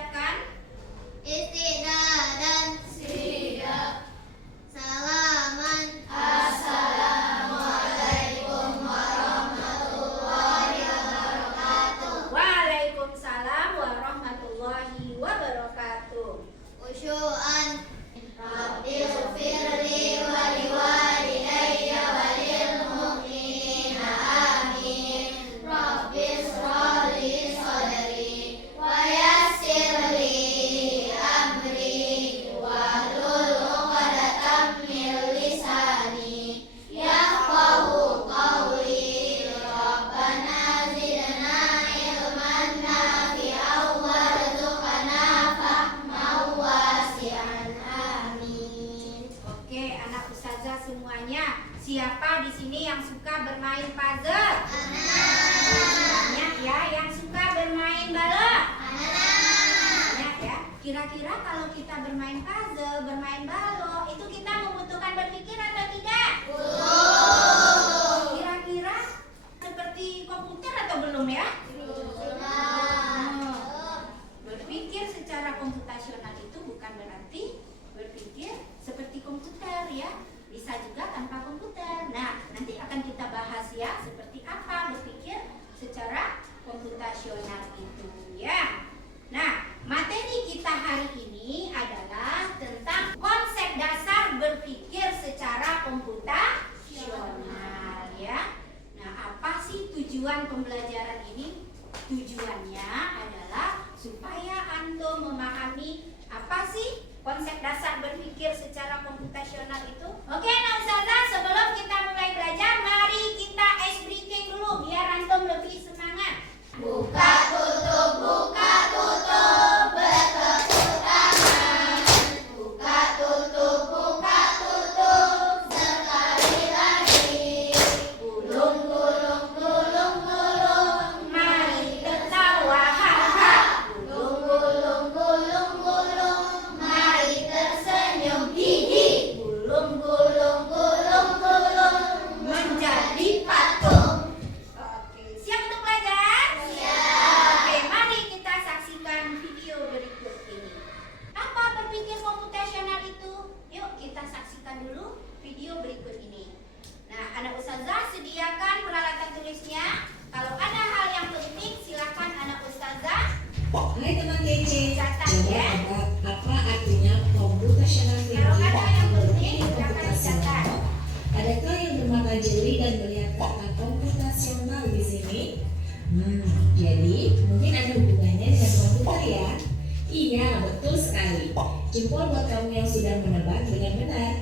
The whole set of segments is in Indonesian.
ucapkan? Istidadan. Siap. Salaman. Assalamualaikum warahmatullahi wabarakatuh. Waalaikumsalam warahmatullahi wabarakatuh. Khusyu'an. Rabbighfirli wa liwalidayya wa lil mu'minina amin. Rabbishrah li sadri wa yassir li amri wahlul 'uqdatam min lisani yafqahu qawli. Rabbana zidna ilman nafi'an warzuqna fahman wasi'an. Amin. Oke, anak ustazah semuanya, siapa di sini yang suka bermain puzzle? Banyak ya, yang suka bermain balok? Banyak ya. Kira-kira kalau kita bermain puzzle, bermain balok, itu kita membutuhkan berpikir atau tidak? Kira-kira seperti komputer atau belum ya? Berpikir secara komputasional itu bukan berarti berpikir seperti komputer ya. Bisa juga tanpa komputer. Nah, nanti akan kita bahas ya seperti apa berpikir secara komputasional itu ya. Nah, materi kita hari ini adalah tentang konsep dasar berpikir secara komputasional ya. Nah, apa sih tujuan pembelajaran ini? Tujuannya adalah supaya antum memahami apa sih konsep dasar berpikir secara komputasional itu. Oke, nah ustazah, sebelum kita mulai belajar, mari kita ice breaking dulu biar antum lebih semangat. Buka tutup bertepuk tangan. Buka tutup sekali lagi. Gulung gulung gulung gulung, Mari tertawa haha. gulung gulung gulung gulung, mari tersenyum hihi. Gulung gulung gulung gulung, menjadi patung. Oke, siap untuk belajar? Siap. Oke, mari kita saksikan video berikut ini. Apa berpikir komputasional itu? Yuk kita saksikan dulu video berikut ini. Nah, anak ustazah sediakan peralatan tulisnya. Kalau ada hal yang penting, silakan anak ustazah. Hai teman kece, Catat coba ya. tebak apa artinya computational thinking Kalau ada yang atau penting, berpikir silakan dicatat. komputasional? Adakah yang bermata jeli dan melihat kata komputasional di sini? Jadi mungkin ada hubungannya dengan komputer ya? Iya, betul sekali. Jempol buat kamu yang sudah menebak dengan benar.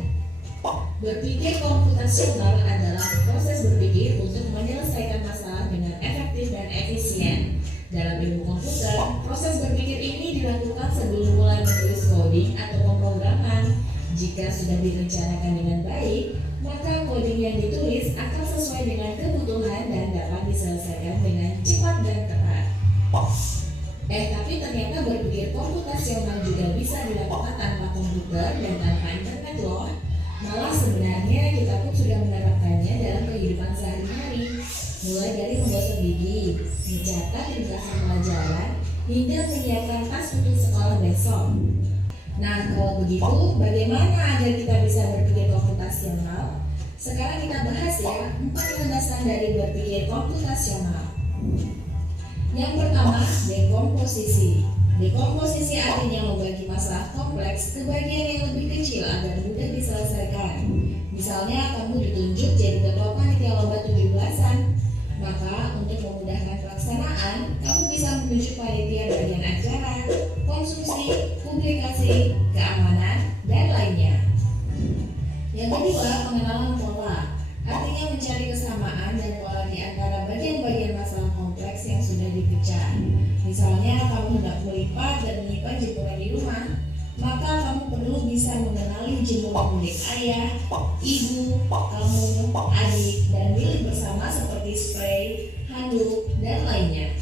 Berpikir komputasional adalah proses berpikir untuk menyelesaikan masalah dengan efektif dan efisien. Dalam ilmu komputer, proses berpikir ini dilakukan sebelum mulai menulis coding atau pemrograman. Jika sudah direncanakan dengan baik, maka coding yang ditulis akan sesuai dengan kebutuhan dan dapat diselesaikan dengan cepat dan tepat. Tapi ternyata berpikir komputasional juga bisa dilakukan tanpa komputer dan tanpa internet loh. Malah sebenarnya kita pun sudah menerapkannya dalam kehidupan sehari-hari, mulai dari menggosok gigi, mencatat ringkasan pelajaran, hingga menyiapkan tas untuk sekolah besok. Nah, kalau begitu, bagaimana agar kita bisa berpikir komputasional? Sekarang kita bahas ya 4 landasan dari berpikir komputasional. Yang pertama, dekomposisi. Dekomposisi artinya membagi masalah kompleks ke bagian yang lebih kecil agar mudah diselesaikan. Misalnya, kamu ditunjuk jadi ketua panitia lomba 17-an. Maka, untuk memudahkan pelaksanaan, kamu bisa menunjuk panitia bagian acara, konsumsi, publikasi, keamanan, dan lainnya. Yang kedua, pengenalan pola. Artinya mencari kesamaan dan pola di antara bagian-bagian masalah kompleks yang sudah dipecah. Misalnya, kamu hendak melipat dan menyimpan jemuran di rumah, maka kamu perlu bisa mengenali jemuran milik ayah, ibu, kamu, adik, dan milik bersama seperti spray, handuk, dan lainnya.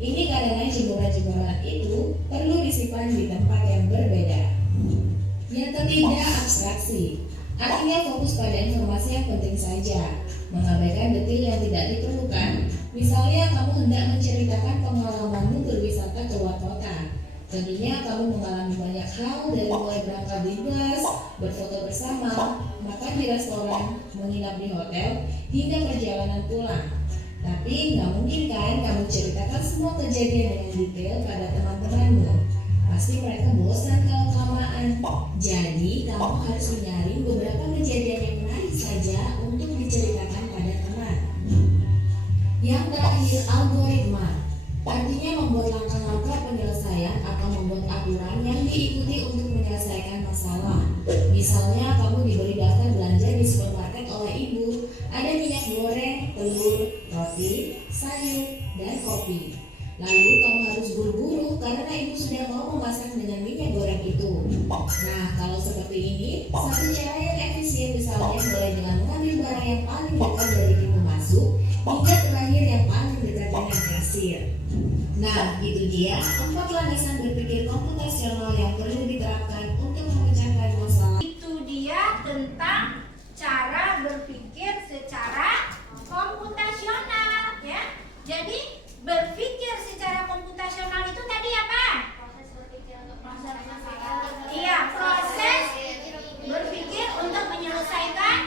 Ini karena jemuran-jemuran itu perlu disimpan di tempat yang berbeda. Yang ketiga, abstraksi. Artinya fokus pada informasi yang penting saja, mengabaikan detail yang tidak diperlukan. Misalnya kamu hendak menceritakan pengalamanmu berwisata ke luar kota, Tentunya kamu mengalami banyak hal dari mulai berangkat bebas, berfoto bersama, makan di restoran, menginap di hotel, hingga perjalanan pulang. Tapi nggak mungkin kan kamu ceritakan semua kejadian dengan detail pada teman-temanmu. Pasti mereka bosan kalau kelamaan. Jadi kamu harus menyaring beberapa kejadian yang menarik saja untuk diceritakan pada teman. Yang terakhir, algoritma. Artinya membuat langkah-langkah penyelesaian atau membuat aturan yang diikuti untuk menyelesaikan masalah. Misalnya kamu diberi daftar belanja di supermarket oleh ibu. Ada minyak goreng, telur, roti, sayur, dan kopi. Lalu kamu harus buru-buru karena ibu sudah mau memasak dengan minyak goreng itu. Nah, kalau seperti ini, satu cara yang efisien misalnya mulai dengan mengambil barang yang paling dekat dari pintu masuk hingga terakhir yang paling dekat dengan kasir. Nah, itu dia 4 landasan berpikir komputasional yang perlu diterapkan untuk memecahkan masalah. Itu dia tentang cara berpikir secara komputasional, ya. Jadi berpikir secara komputasional itu tadi apa? Iya, proses berpikir untuk menyelesaikan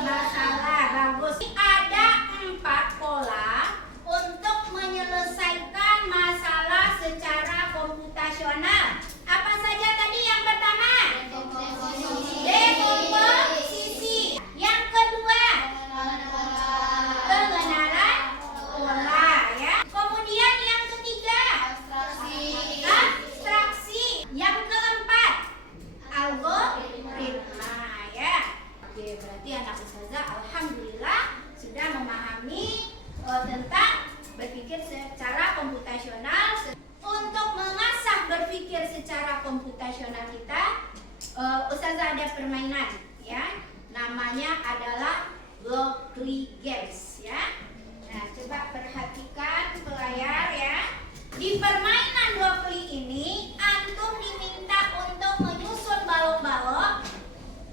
masalah. Bagus. Ada 4 pola untuk menyelesaikan masalah secara komputasional. Apa saja tadi yang pertama? Dekomposisi. Yang kedua, pengenalan pola, ya. Kemudian yang ketiga, abstraksi. Yang keempat, algoritma, ya. Oke, berarti anak ustazah alhamdulillah sudah memahami tentang berpikir secara komputasional. Untuk mengasah berpikir secara komputasional kita, ustazah ada permainan, ya. Namanya adalah Blockly Games, ya. Nah, coba perhatikan ke layar, ya. Di permainan Blockly ini, antum diminta untuk menyusun balok-balok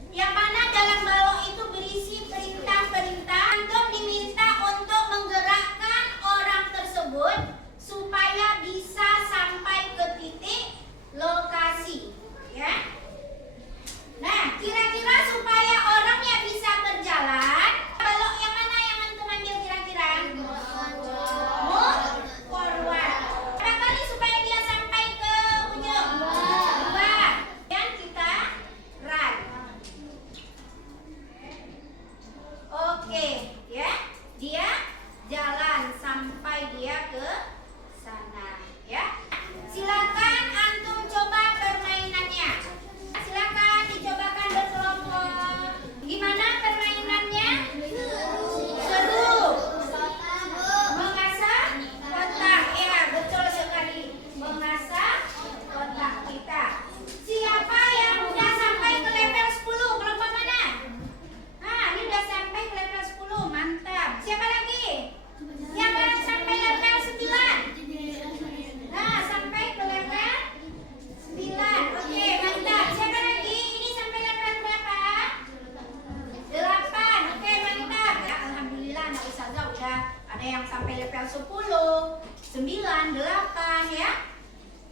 yang mana dalam balok itu berisi perintah-perintah. Antum diminta untuk menggerakkan orang tersebut supaya bisa sampai ke titik lokasi, ya. Nah, kira-kira supaya orangnya bisa berjalan, balok yang mana yang antum ambil kira-kira? Forward. Berapa kali supaya dia sampai ke ujung? 2. Dan kita run. Oke, ya. Dia jalan sampai dia ke sana, ya. Silakan antum coba permainannya. Silakan dicobakan berkelompok. Gimana permainannya? Seru. Mengasah otak, ya, betul sekali. Mengasah otak kita. Siapa yang udah sampai ke level 10? Kelompok mana? Nah, ini udah sampai ke level 10. Mantap. Siapa lagi? Yang baru sampai level 9. Nah, sampai ke level 9. Oke, mantap. Siapa lagi? Ini sampai level berapa? 8. Oke, mantap. Ya, alhamdulillah anak ustazah udah ada yang sampai level 10, 9, 8, ya.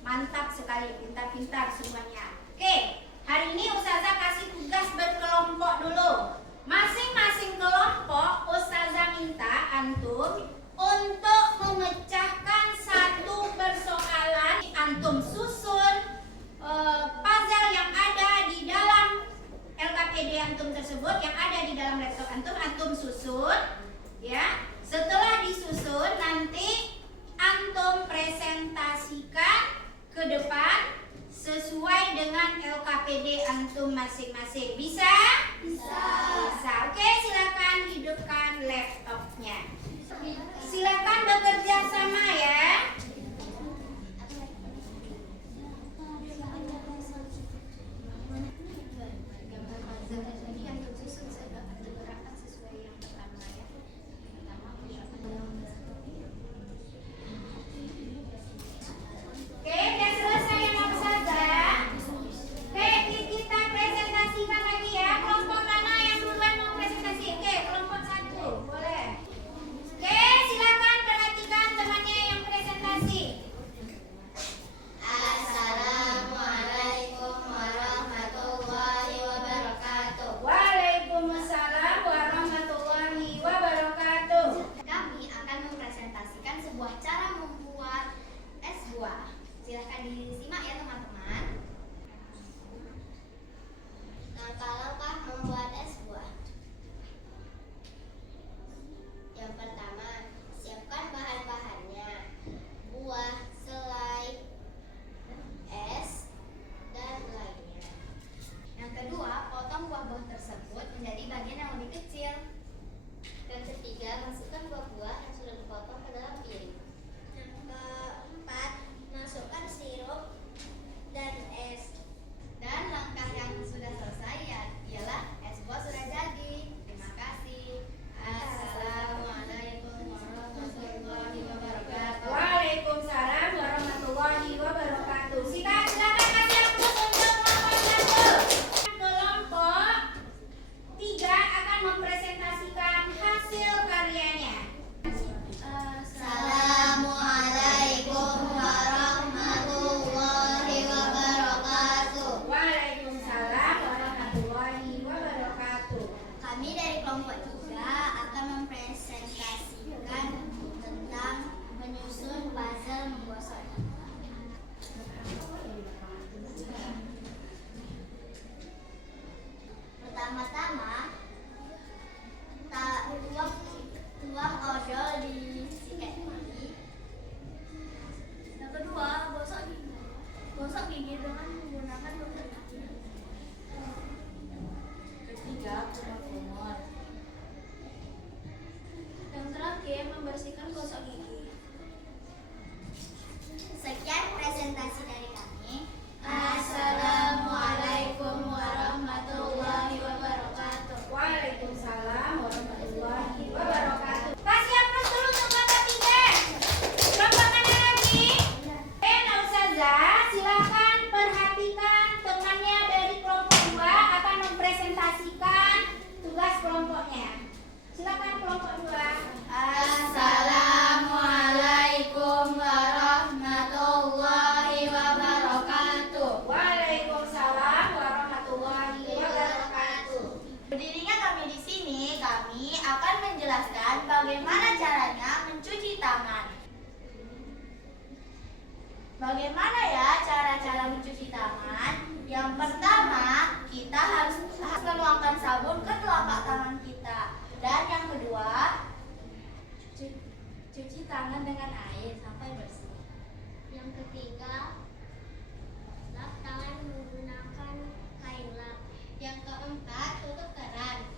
Mantap sekali, pintar-pintar semuanya. Oke, hari ini ustazah kasih tugas berkelompok dulu. Masing-masing kelompok ustazah minta antum untuk memecahkan satu persoalan. Antum susun puzzle yang ada di dalam LKPD antum tersebut, yang ada di dalam laptop antum susun, ya. Setelah disusun nanti antum presentasikan ke depan sesuai dengan LKPD antum masing-masing. Bisa? Bisa. Oke, silakan hidupkan laptopnya. Silakan bekerja sama, ya. Oke, udah selesai ya Pak Ustazah? Oke, kita presentasikan lagi ya. Kelompok mana yang duluan mau presentasi? Oke, kelompok 1, boleh. Oke, silakan perhatikan temannya yang presentasi. Silakan kelompok 2. Assalamualaikum warahmatullahi wabarakatuh. Waalaikumsalam warahmatullahi wabarakatuh. Berdirinya kami di sini, kami akan menjelaskan bagaimana caranya mencuci tangan. Bagaimana ya cara-cara mencuci tangan? Yang pertama, kita harus menuangkan sabun ke telapak tangan kita. Dan yang kedua, Cuci tangan dengan air sampai bersih. Yang ketiga, lap tangan menggunakan kain lap. Yang keempat, tutup keran.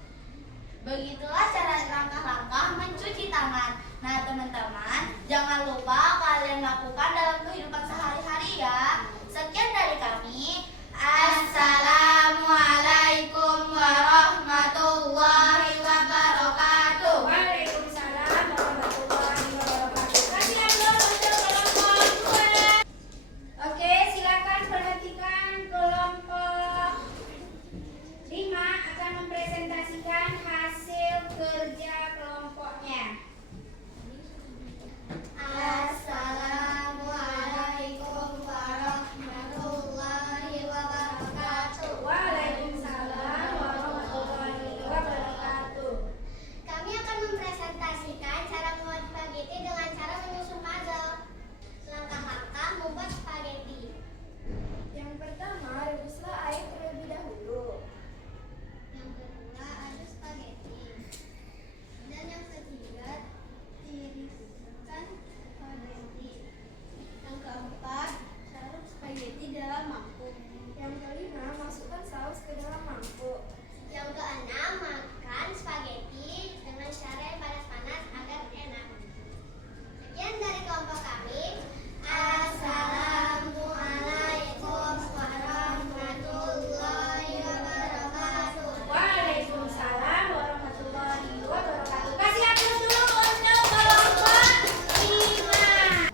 begitulah cara langkah-langkah mencuci tangan. Nah teman-teman, jangan lupa kalian lakukan dalam kehidupan sehari-hari ya. Sekian dari kami. Assalamualaikum warahmatullahi wabarakatuh. Waalaikumsalam warahmatullahi wabarakatuh. Kasih yang belum untuk kelompok 2. Oke, silakan perhatikan kelompok 5 akan mempresentasikan hasil kerja kelompoknya. Assalamualaikum warahmatullahi wabarakatuh. Waalaikumsalam warahmatullahi wabarakatuh. Kami akan mempresentasikan cara membuat spaghetti dengan cara menyusun puzzle. Langkah-langkah membuat spaghetti. Yang pertama, rebuslah air terlebih dahulu. Yang kedua, aduk spaghetti. Dan yang ketiga, tiriskan spaghetti. Yang keempat, taruh spaghetti dalam mangkuk. Yang kelima, masukkan saus ke dalam mangkuk. Yang keenam, makan spaghetti dengan cara yang panas-panas agar enak. Sekian dari kelompok kami. Assalamualaikum warahmatullahi wabarakatuh. Waalaikumsalam warahmatullahi wabarakatuh. Kasih aplaus dulu untuk kelompok 5.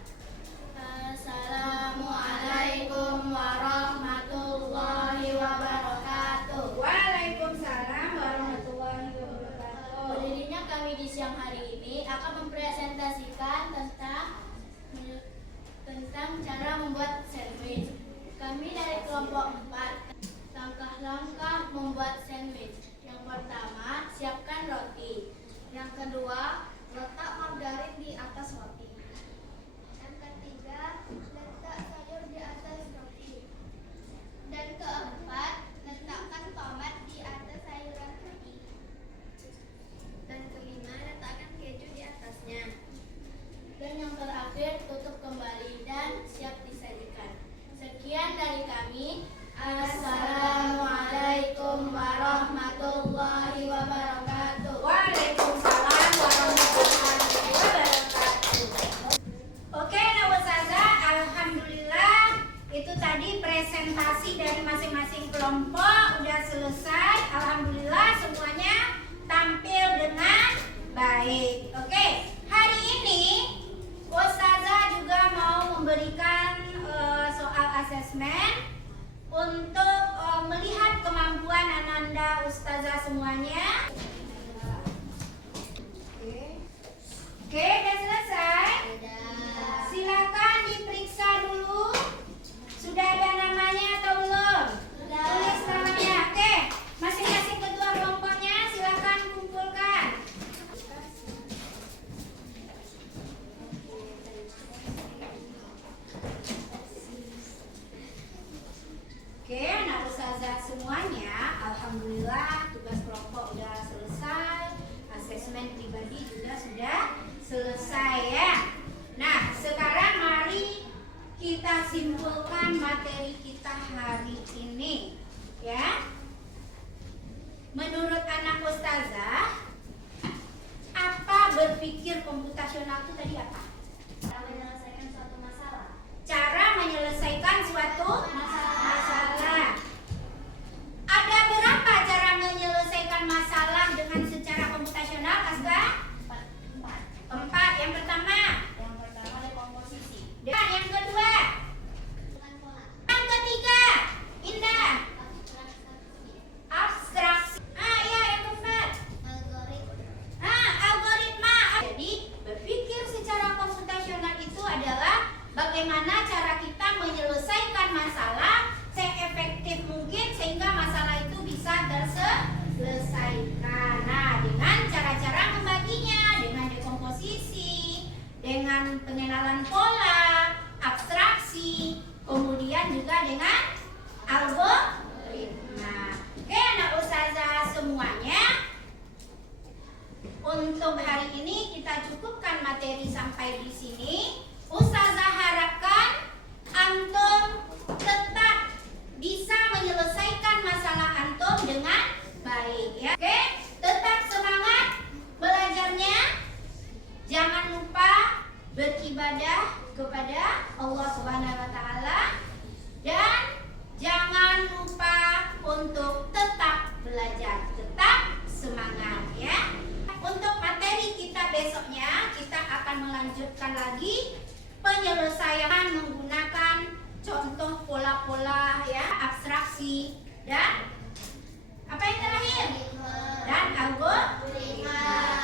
Assalamualaikum warahmatullahi wabarakatuh. Waalaikumsalam warahmatullahi wabarakatuh. Berdirinya kami di siang hari ini akan mempresentasikan tentang cara membuat sandwich. Kami dari kelompok 4. Langkah-langkah membuat sandwich. Yang pertama, siapkan roti. Yang kedua, letak margarin di atas roti. Yang ketiga, letak sayur di atas roti. Dan keempat, letakkan tomat di atas sayuran roti. Dan kelima, letakkan keju di atasnya. Dan yang terakhir, tutup kembali dan siap disajikan. Sekian dari kami. Assalamualaikum warahmatullahi wabarakatuh. Waalaikumsalam warahmatullahi wabarakatuh. Oke, nah Ustazah, alhamdulillah itu tadi presentasi dari masing-masing kelompok udah selesai. Alhamdulillah semuanya tampil dengan baik. Oke, hari ini Ustazah juga mau memberikan soal asesmen untuk melihat kemampuan Ananda Ustazah semuanya. Oke, udah selesai? Silakan diperiksa dulu. Sudah ada namanya atau belum? Tulis namanya. Oke, masing-masing ketua kelompoknya silakan kumpulkan. Oke, anak Ustazah semuanya, alhamdulillah tugas kelompok udah selesai, asesmen pribadi juga sudah selesai ya. Nah, sekarang mari kita simpulkan materi kita hari ini ya. Menurut anak Ustazah, apa berpikir komputasional itu tadi apa? Cara menyelesaikan suatu masalah. Cara menyelesaikan suatu masalah. Ada berapa cara menyelesaikan masalah dengan secara komputasional, Kasba? 4. Yang pertama. Dekomposisi. Dan yang kedua. Bukan pola. Yang ketiga. Indah. Abstraksi. Abstraksi. Iya, yang keempat. Algoritma. lanjutkan lagi penyelesaian menggunakan contoh pola-pola ya, abstraksi dan apa yang terakhir? Dan algoritma.